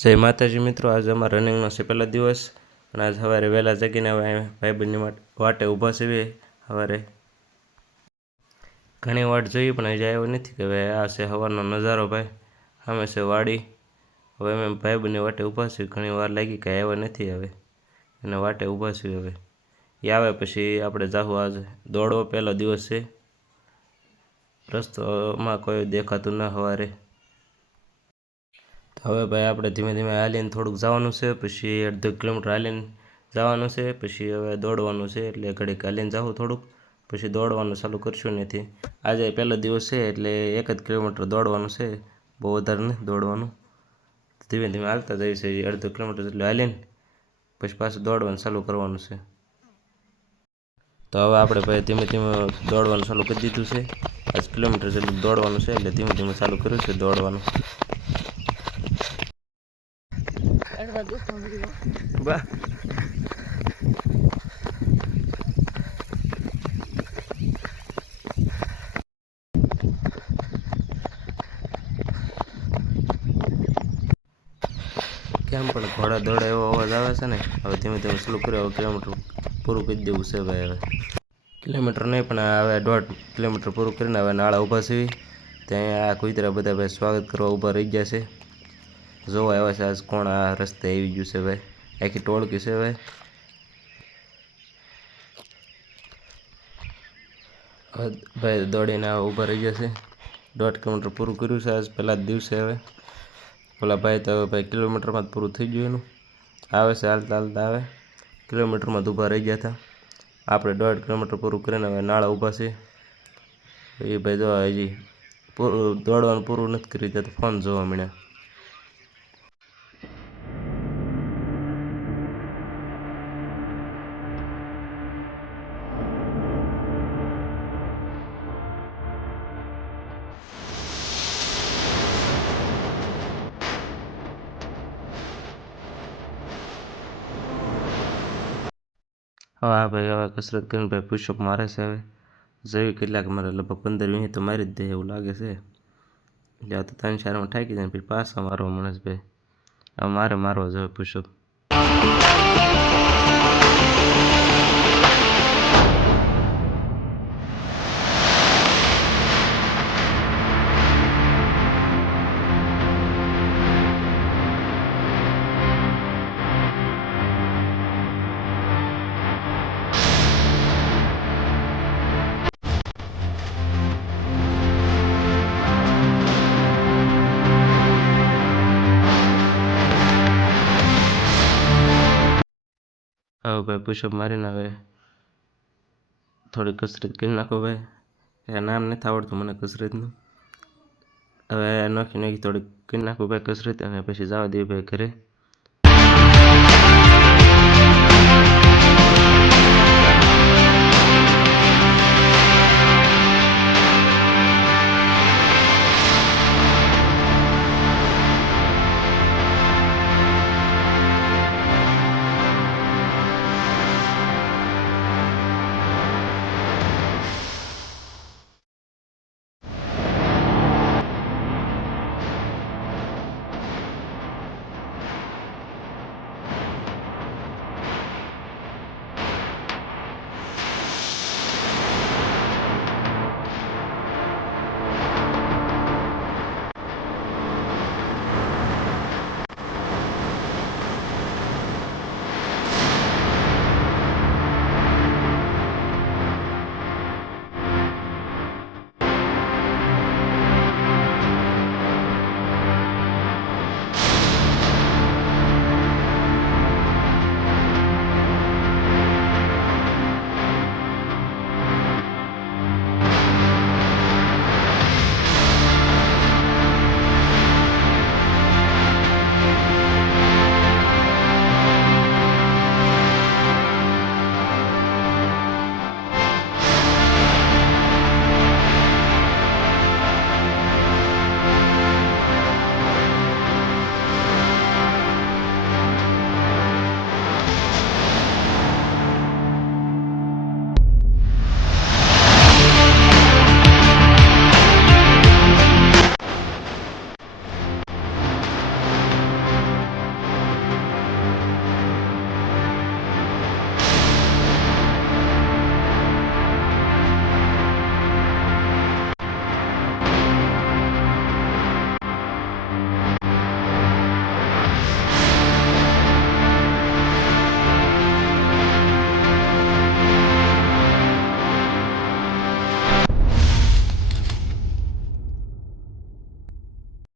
જય માતાજી મિત્રો, આજે અમારા રનિંગનો છે પહેલો દિવસ અને આજ સવારે વહેલા જાગીને હવે ભાઈબંધની વાટે ઊભા છીએ. સવારે ઘણી વાટ જોઈ પણ હજી આવ્યો નથી કે હવે આ છે સવારનો નજારો. ભાઈ સામે છે વાડી. હવે અમે ભાઈબંધની વાટે ઊભા છીએ, ઘણી વાર લાગી કાંઈ આવ્યો નથી. હવે એને વાટે ઊભા છીએ. હવે એ આવે પછી આપણે જાહું. આજે દોડવો પહેલો દિવસ છે, રસ્તોમાં કોઈ દેખાતું ના સવારે. હવે ભાઈ આપણે ધીમે ધીમે હાલીને થોડુંક જવાનું છે, પછી અડધો કિલોમીટર હાલીને જવાનું છે, પછી હવે દોડવાનું છે. એટલે ઘડીક હાલીને જાઉં થોડુંક, પછી દોડવાનું ચાલુ કરશું. નથી આજે પહેલો દિવસ છે એટલે 1 જ કિલોમીટર દોડવાનું છે, બહુ વધારે નથી દોડવાનું. ધીમે ધીમે હાલતા જાય છે, અડધો કિલોમીટર જેટલું હાલીને પછી પાછું દોડવાનું ચાલુ કરવાનું છે. તો હવે આપણે ભાઈ ધીમે ધીમે દોડવાનું ચાલુ કરી દીધું છે. 5 કિલોમીટર જેટલું દોડવાનું છે એટલે ધીમે ધીમે ચાલુ કર્યું છે દોડવાનું. વાહ, કેમ પણ ઘોડા દોડે એવો અવાજ આવે છે ને. હવે ધીમે ધીમે ચાલુ કર્યો. હવે કિલોમીટર પૂરું કરી દેવું છે ભાઈ. હવે કિલોમીટર નહીં પણ હવે 1.5 કિલોમીટર પૂરું કરીને હવે નાળા ઊભા છીએ. ત્યાં આ કુતરા બધા ભાઈ સ્વાગત કરવા ઊભા રહી ગયા છે. જોવા આવ્યા છે આજ કોણ આ રસ્તે આવી ગયું છે ભાઈ. આખી ટોળકી છે ભાઈ. હવે ભાઈ દોડીને ઊભા રહી ગયા છે. 1.5 કિલોમીટર પૂરું કર્યું છે આજ પહેલા જ દિવસે. હવે પેલા ભાઈ તો ભાઈ કિલોમીટરમાં જ પૂરું થઈ ગયું એનું. આવે છે હાલતા હાલતા આવે. કિલોમીટરમાં જ ઊભા રહી ગયા હતા. આપણે 1.5 કિલોમીટર પૂરું કરીને હવે નાળા ઊભા છે. એ ભાઈ જો હજી પૂરું દોડવાનું પૂરું નથી કરી દેતા, ફોન જોવા મળ્યા. હવે હા ભાઈ, હવે કસરત કરીને ભાઈ પુશઅપ મારે છે. હવે જેવી કેટલાક મારે લગભગ 15-20 તો મારી જ દે એવું લાગે છે. એટલે આ તો 3-4માં થાકી જાય પછી પાછા મારવા માણસ ભાઈ. હવે મારે મારવા જોઈએ પુશઅપ. હવે ભાઈ પુશઅપ મારીને હવે થોડી કસરત કરી નાખો ભાઈ. એ નામ નથી આવડતું મને કસરતનું. હવે નાખી થોડીક કરી નાખો ભાઈ કસરત અને પછી જવા દઈએ ભાઈ ઘરે.